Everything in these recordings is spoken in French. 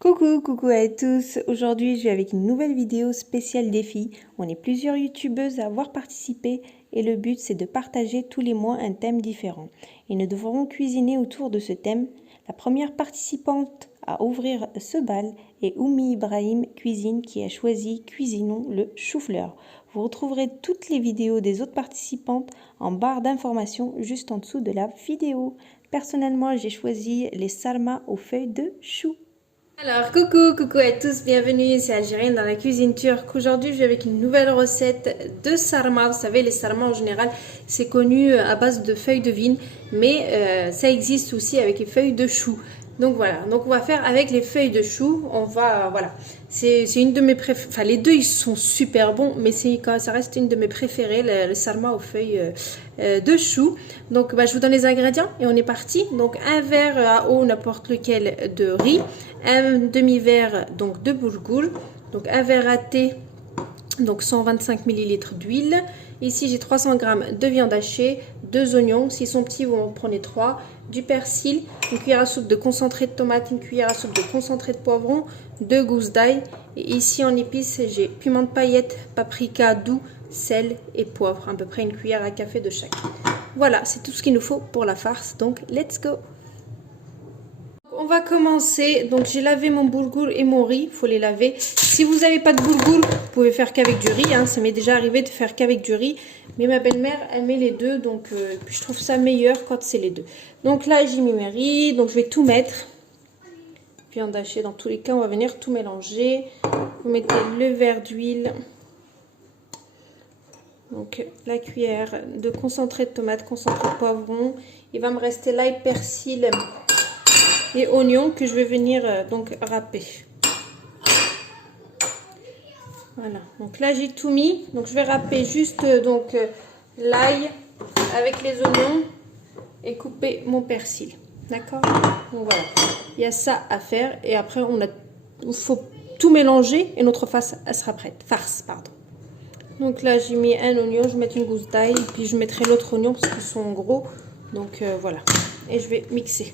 Coucou à tous. Aujourd'hui, je vais avec une nouvelle vidéo spéciale défi. On est plusieurs youtubeuses à avoir participé et le but c'est de partager tous les mois un thème différent. Et nous devrons cuisiner autour de ce thème. La première participante à ouvrir ce bal est Oumi Ibrahim Cuisine qui a choisi Cuisinons le chou-fleur. Vous retrouverez toutes les vidéos des autres participantes en barre d'informations juste en dessous de la vidéo. Personnellement, j'ai choisi les sarma aux feuilles de chou. Alors coucou à tous, bienvenue, c'est Algérienne dans la cuisine turque. Aujourd'hui je vais avec une nouvelle recette de sarma. Vous savez les sarma en général c'est connu à base de feuilles de vigne, mais ça existe aussi avec les feuilles de chou. Donc voilà, donc on va faire avec les feuilles de chou. On va, voilà, c'est une de mes préférées. Enfin les deux ils sont super bons, mais ça reste une de mes préférées, le sarma aux feuilles de chou. Donc je vous donne les ingrédients et on est parti. Donc un verre à eau n'importe lequel de riz, un demi-verre donc de boulgour, donc un verre à thé, donc 125 ml d'huile. Ici j'ai 300 g de viande hachée, 2 oignons, s'ils sont petits vous en prenez 3, du persil, une cuillère à soupe de concentré de tomate, une cuillère à soupe de concentré de poivron, 2 gousses d'ail. Et ici en épices j'ai piment de paillettes, paprika doux, sel et poivre, à peu près une cuillère à café de chaque. Voilà, c'est tout ce qu'il nous faut pour la farce, donc let's go. On va commencer, donc j'ai lavé mon boulgour et mon riz, il faut les laver. Si vous n'avez pas de boulgour, vous pouvez faire qu'avec du riz, hein. Ça m'est déjà arrivé de faire qu'avec du riz. Mais ma belle-mère, elle met les deux, donc puis je trouve ça meilleur quand c'est les deux. Donc là, j'ai mis mes riz, donc je vais tout mettre. Viande hachée, dans tous les cas, on va venir tout mélanger. Vous mettez le verre d'huile. Donc la cuillère de concentré de tomate, concentré de poivron. Il va me rester l'ail, persil et oignons que je vais venir donc râper. Voilà, donc là j'ai tout mis, donc je vais râper juste l'ail avec les oignons et couper mon persil, d'accord. Donc voilà, il y a ça à faire et après il faut tout mélanger et notre farce elle sera prête. Donc là j'ai mis un oignon, je vais mettre une gousse d'ail et puis je mettrai l'autre oignon parce qu'ils sont gros, donc voilà, et je vais mixer.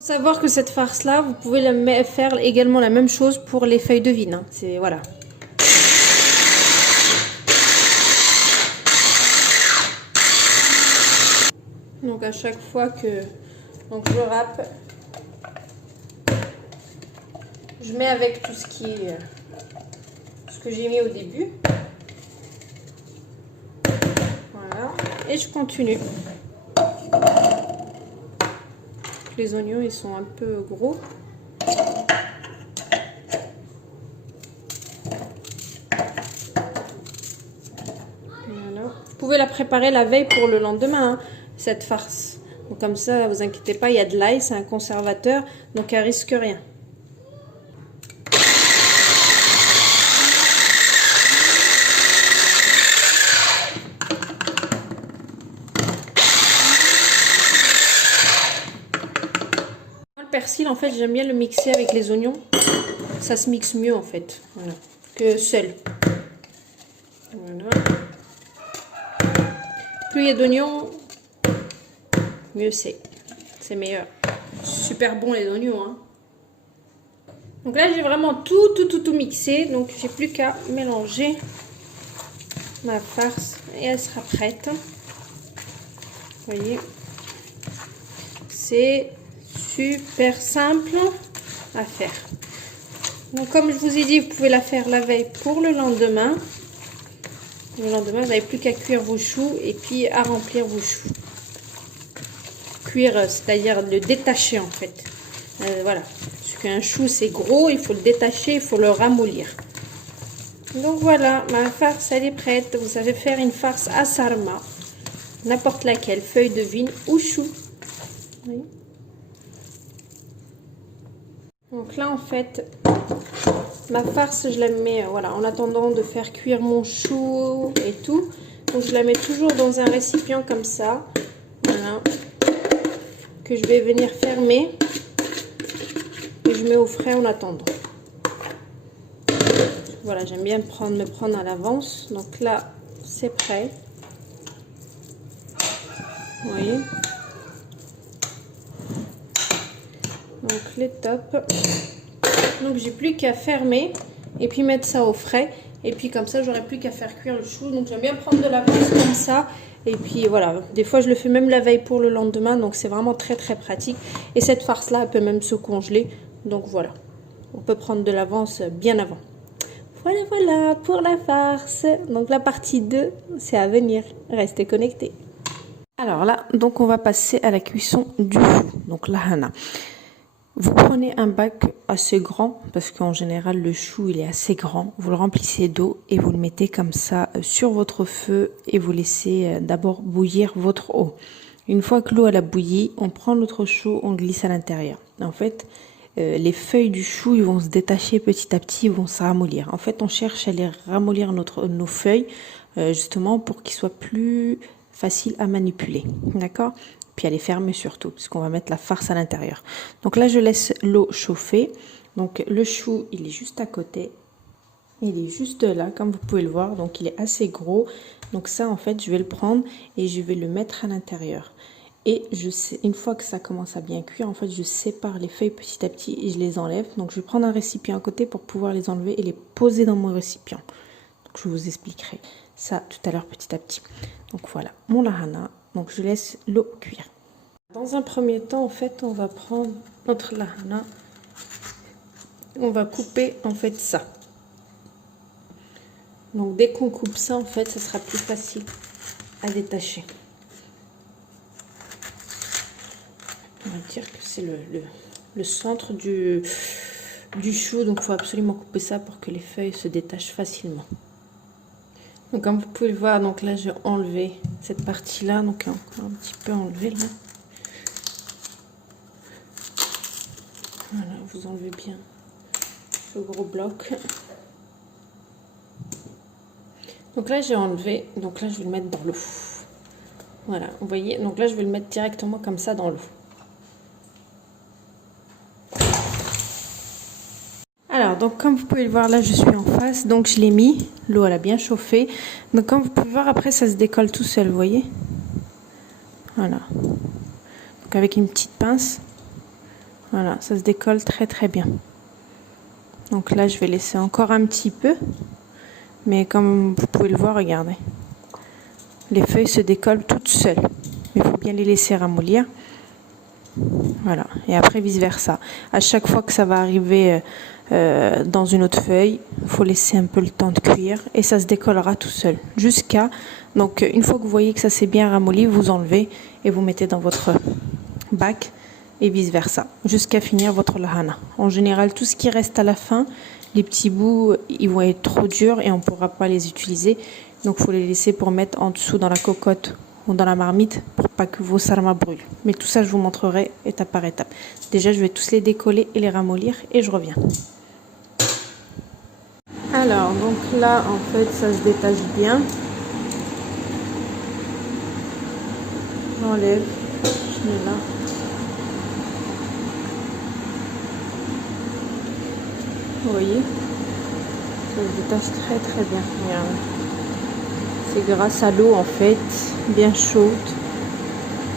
Faut savoir que cette farce là vous pouvez faire également la même chose pour les feuilles de vigne, hein. C'est voilà. Donc à chaque fois que je râpe, je mets avec tout ce que j'ai mis au début. Voilà, et je continue. Les oignons ils sont un peu gros. Voilà. Vous pouvez la préparer la veille pour le lendemain, hein, cette farce. Donc comme ça, vous inquiétez pas, il y a de l'ail, c'est un conservateur, donc elle risque rien. Persil en fait j'aime bien le mixer avec les oignons, ça se mixe mieux en fait, voilà, que seul. Voilà. Plus il y a d'oignons, mieux c'est meilleur. Super bon les oignons, hein. Donc là j'ai vraiment tout mixé, donc j'ai plus qu'à mélanger ma farce et elle sera prête. Vous voyez, c'est super simple à faire. Donc comme je vous ai dit, vous pouvez la faire la veille pour le lendemain. Le lendemain, vous n'avez plus qu'à cuire vos choux et puis à remplir vos choux. Cuire, c'est-à-dire le détacher en fait. Voilà, parce qu'un chou c'est gros, il faut le détacher, il faut le ramollir. Donc voilà, ma farce elle est prête. Vous savez faire une farce à sarma, n'importe laquelle, feuille de vigne ou chou. Oui. Donc là en fait ma farce je la mets voilà en attendant de faire cuire mon chou et tout, donc je la mets toujours dans un récipient comme ça, voilà, que je vais venir fermer et je mets au frais en attendant. Voilà, j'aime bien me prendre à l'avance. Donc là c'est prêt, vous voyez. Donc les tops. Donc j'ai plus qu'à fermer et puis mettre ça au frais. Et puis comme ça, j'aurai plus qu'à faire cuire le chou. Donc j'aime bien prendre de l'avance comme ça. Et puis voilà, des fois je le fais même la veille pour le lendemain. Donc c'est vraiment très très pratique. Et cette farce-là, elle peut même se congeler. Donc voilà, on peut prendre de l'avance bien avant. Voilà, voilà pour la farce. Donc la partie 2, c'est à venir. Restez connectés. Alors là, donc on va passer à la cuisson du chou. Donc la hana. Vous prenez un bac assez grand, parce qu'en général le chou il est assez grand. Vous le remplissez d'eau et vous le mettez comme ça sur votre feu et vous laissez d'abord bouillir votre eau. Une fois que l'eau elle a bouilli, on prend notre chou, on glisse à l'intérieur. En fait, les feuilles du chou ils vont se détacher petit à petit, ils vont se ramollir. En fait, on cherche à les ramollir nos feuilles justement pour qu'ils soient plus faciles à manipuler. D'accord ? Puis à les fermer surtout, parce qu'on va mettre la farce à l'intérieur. Donc là, je laisse l'eau chauffer. Donc le chou, il est juste à côté. Il est juste là, comme vous pouvez le voir. Donc il est assez gros. Donc ça, en fait, je vais le prendre et je vais le mettre à l'intérieur. Et je sais, une fois que ça commence à bien cuire, en fait, je sépare les feuilles petit à petit et je les enlève. Donc je vais prendre un récipient à côté pour pouvoir les enlever et les poser dans mon récipient. Donc je vous expliquerai ça tout à l'heure petit à petit. Donc voilà, mon lahana. Donc je laisse l'eau cuire. Dans un premier temps, en fait, on va prendre notre lahana. On va couper en fait ça. Donc dès qu'on coupe ça, en fait, ça sera plus facile à détacher. On va dire que c'est le centre du chou, donc il faut absolument couper ça pour que les feuilles se détachent facilement. Donc comme vous pouvez le voir, donc là j'ai enlevé cette partie là, donc encore un petit peu enlevé là. Voilà, vous enlevez bien ce gros bloc. Donc là j'ai enlevé, donc là je vais le mettre dans l'eau. Voilà, vous voyez, donc là je vais le mettre directement comme ça dans l'eau. Alors, donc comme vous pouvez le voir, là je suis en face, donc je l'ai mis, l'eau elle a bien chauffé. Donc comme vous pouvez voir, après ça se décolle tout seul, vous voyez. Voilà. Donc avec une petite pince, voilà, ça se décolle très très bien. Donc là je vais laisser encore un petit peu, mais comme vous pouvez le voir, regardez. Les feuilles se décollent toutes seules, mais il faut bien les laisser ramollir. Voilà, et après vice versa. À chaque fois que ça va arriver dans une autre feuille, il faut laisser un peu le temps de cuire et ça se décollera tout seul. Jusqu'à, donc une fois que vous voyez que ça s'est bien ramolli, vous enlevez et vous mettez dans votre bac et vice versa, jusqu'à finir votre lahana. En général, tout ce qui reste à la fin, les petits bouts, ils vont être trop durs et on ne pourra pas les utiliser. Donc il faut les laisser pour mettre en dessous dans la cocotte ou dans la marmite pour pas que vos sarma brûlent. Mais tout ça, je vous montrerai étape par étape. Déjà, je vais tous les décoller et les ramollir et je reviens. Alors, donc là, en fait, ça se détache bien. J'enlève, je mets là. Vous voyez, ça se détache très très bien. Regardez. C'est grâce à l'eau en fait, bien chaude.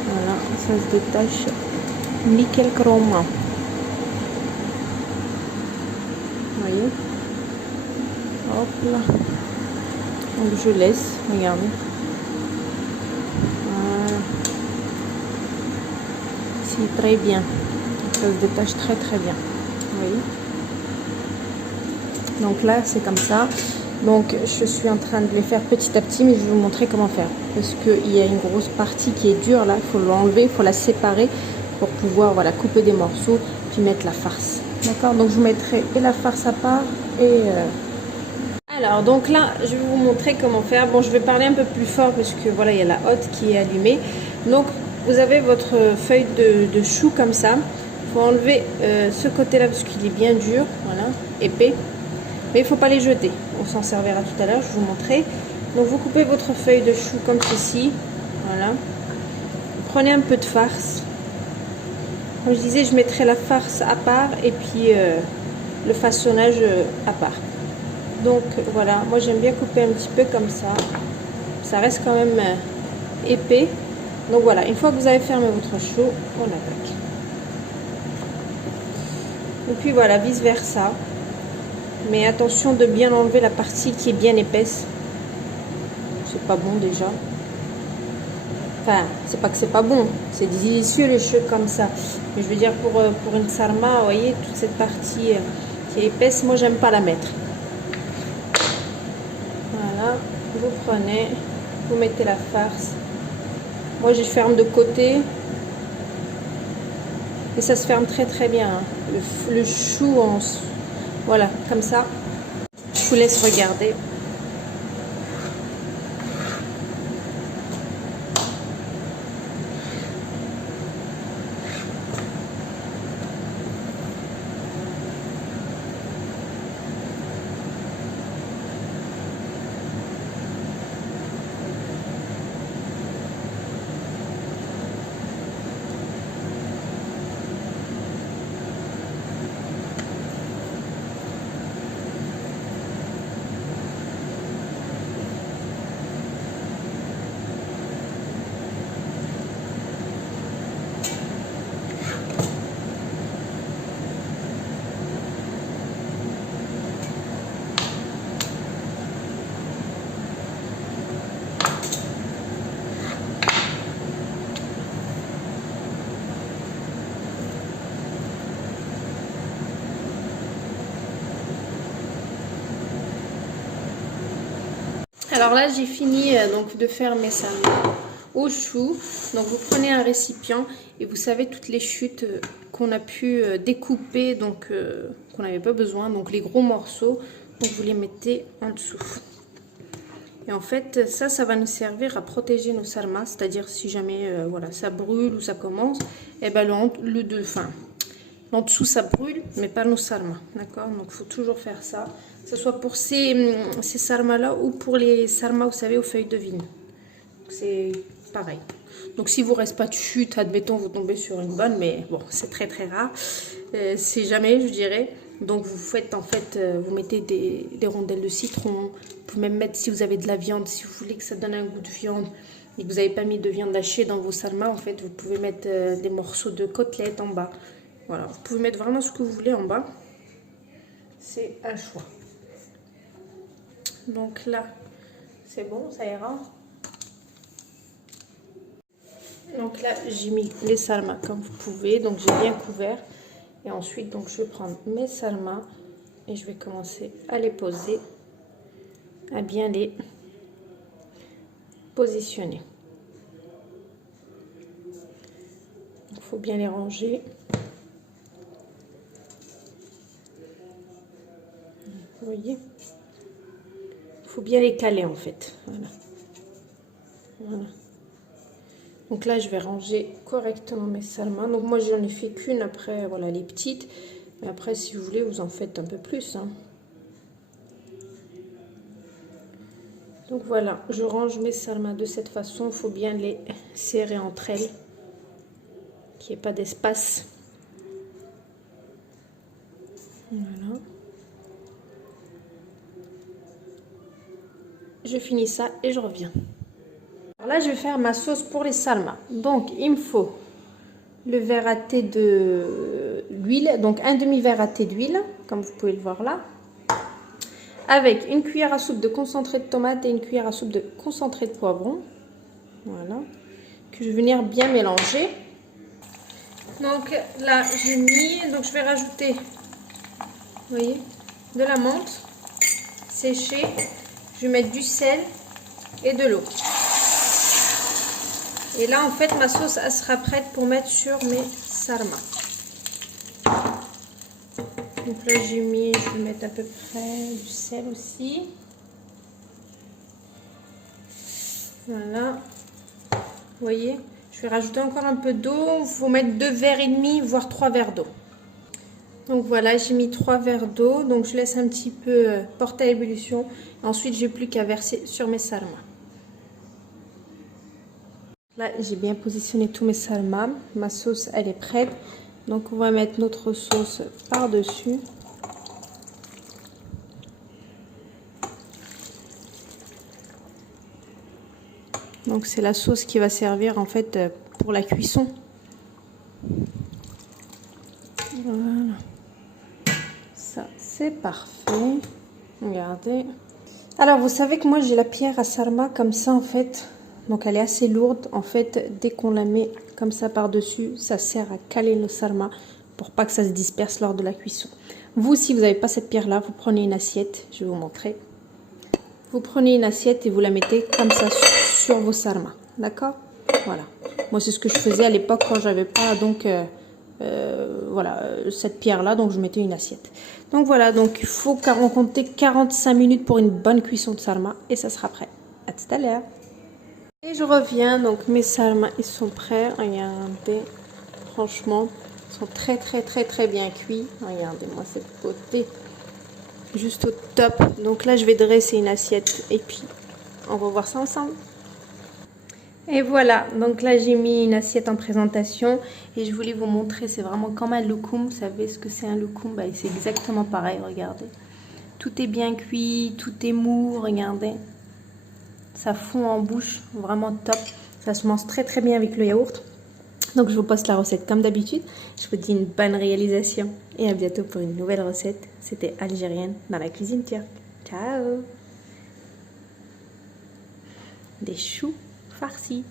Voilà, ça se détache nickel chrome. Vous voyez. Hop là. Donc je laisse, regardez. Voilà. C'est très bien. Ça se détache très très bien. Vous voyez. Donc là c'est comme ça. Donc je suis en train de les faire petit à petit, mais je vais vous montrer comment faire. Parce qu'il y a une grosse partie qui est dure là, il faut l'enlever, il faut la séparer pour pouvoir voilà, couper des morceaux, puis mettre la farce. D'accord? Donc je vous mettrai et la farce à part et... Alors donc là, je vais vous montrer comment faire. Bon, je vais parler un peu plus fort parce que voilà, il y a la hotte qui est allumée. Donc vous avez votre feuille de chou comme ça. Il faut enlever ce côté-là parce qu'il est bien dur, voilà, épais. Mais il ne faut pas les jeter. On s'en servira tout à l'heure, je vais vous montrer. Donc vous coupez votre feuille de chou comme ceci. Voilà. Prenez un peu de farce. Comme je disais, je mettrai la farce à part et puis le façonnage à part. Donc voilà, moi j'aime bien couper un petit peu comme ça. Ça reste quand même épais. Donc voilà, une fois que vous avez fermé votre chou, on attaque. Et puis voilà, vice versa. Mais attention de bien enlever la partie qui est bien épaisse. C'est pas bon déjà. Enfin, c'est pas que c'est pas bon, c'est délicieux les cheveux comme ça. Mais je veux dire pour une sarma, vous voyez, toute cette partie qui est épaisse, moi j'aime pas la mettre. Voilà, vous prenez, vous mettez la farce. Moi je ferme de côté. Et ça se ferme très très bien. Hein. Le chou, voilà, comme ça. Je vous laisse regarder. Alors là, j'ai fini donc de faire mes sarmas au chou. Donc vous prenez un récipient et vous savez toutes les chutes qu'on a pu découper, donc qu'on n'avait pas besoin, donc les gros morceaux, donc vous les mettez en dessous. Et en fait, ça va nous servir à protéger nos sarmas, c'est-à-dire si jamais voilà, ça brûle ou ça commence, et ben en dessous ça brûle, mais pas nos sarmas, d'accord? Donc il faut toujours faire ça, que ce soit pour ces sarmas-là ou pour les sarmas, vous savez, aux feuilles de vigne. C'est pareil. Donc si vous reste pas de chute, admettons, vous tombez sur une bonne, mais bon, c'est très très rare. C'est jamais, je dirais. Donc vous faites en fait, vous mettez des rondelles de citron. Vous pouvez même mettre, si vous avez de la viande, si vous voulez que ça donne un goût de viande et que vous n'avez pas mis de viande hachée dans vos sarmas, en fait, vous pouvez mettre des morceaux de côtelettes en bas. Voilà, vous pouvez mettre vraiment ce que vous voulez en bas. C'est un choix. Donc là, c'est bon, ça ira. Donc là, j'ai mis les sarmas comme vous pouvez. Donc j'ai bien couvert. Et ensuite, donc je vais prendre mes sarmas et je vais commencer à les poser, à bien les positionner. Il faut bien les ranger. Vous voyez, il faut bien les caler en fait. Voilà. Voilà. Donc là, je vais ranger correctement mes sarmas. Donc moi, j'en ai fait qu'une après, voilà, les petites. Mais après, si vous voulez, vous en faites un peu plus. Hein. Donc voilà, je range mes sarmas de cette façon. Il faut bien les serrer entre elles, qu'il n'y ait pas d'espace. Voilà. Je finis ça et je reviens. Alors là, je vais faire ma sauce pour les sarmas. Donc, il me faut le verre à thé de l'huile, donc un demi-verre à thé d'huile, comme vous pouvez le voir là, avec une cuillère à soupe de concentré de tomate et une cuillère à soupe de concentré de poivron. Voilà, que je vais venir bien mélanger. Donc là, j'ai mis, donc je vais rajouter, vous voyez, de la menthe séchée. Je vais mettre du sel et de l'eau. Et là, en fait, ma sauce, elle sera prête pour mettre sur mes sarmas. Donc là, je vais mettre à peu près du sel aussi. Voilà. Vous voyez, je vais rajouter encore un peu d'eau. Il faut mettre 2 verres et demi, voire 3 verres d'eau. Donc voilà, j'ai mis 3 verres d'eau. Donc je laisse un petit peu porter à ébullition. Ensuite, j'ai plus qu'à verser sur mes sarmas. Là, j'ai bien positionné tous mes sarmas. Ma sauce, elle est prête. Donc, on va mettre notre sauce par-dessus. Donc, c'est la sauce qui va servir, en fait, pour la cuisson. Voilà. Ça, c'est parfait. Regardez. Alors, vous savez que moi, j'ai la pierre à sarma comme ça, en fait. Donc, elle est assez lourde. En fait, dès qu'on la met comme ça par-dessus, ça sert à caler le sarma pour pas que ça se disperse lors de la cuisson. Vous, si vous n'avez pas cette pierre-là, vous prenez une assiette. Je vais vous montrer. Vous prenez une assiette et vous la mettez comme ça sur vos sarmas. D'accord? Voilà. Moi, c'est ce que je faisais à l'époque quand j'avais pas, donc... voilà, cette pierre là, donc je mettais une assiette. Donc voilà, donc il faut compter 45 minutes pour une bonne cuisson de sarma et ça sera prêt. À tout à l'heure. Et je reviens, donc mes sarmas ils sont prêts. Regardez, franchement, ils sont très bien cuits. Regardez-moi cette beauté, juste au top. Donc là je vais dresser une assiette et puis on va voir ça ensemble. Et voilà, donc là j'ai mis une assiette en présentation et je voulais vous montrer, c'est vraiment comme un loukoum. Vous savez ce que c'est un loukoum? Bah, c'est exactement pareil, regardez. Tout est bien cuit, tout est mou, regardez. Ça fond en bouche, vraiment top. Ça se mange très bien avec le yaourt. Donc je vous poste la recette comme d'habitude. Je vous dis une bonne réalisation et à bientôt pour une nouvelle recette. C'était Algérienne dans la cuisine turque. Ciao! Des choux farci,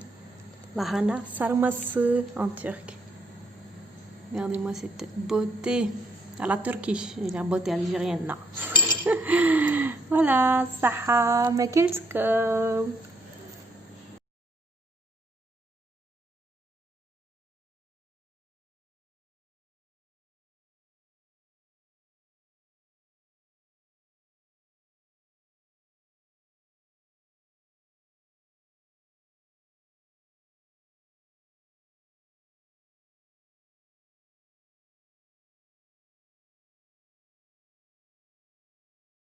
lahana sarması en turc. Regardez-moi cette beauté à la turquish, la beauté algérienne, non. Voilà, saha, mekelsko.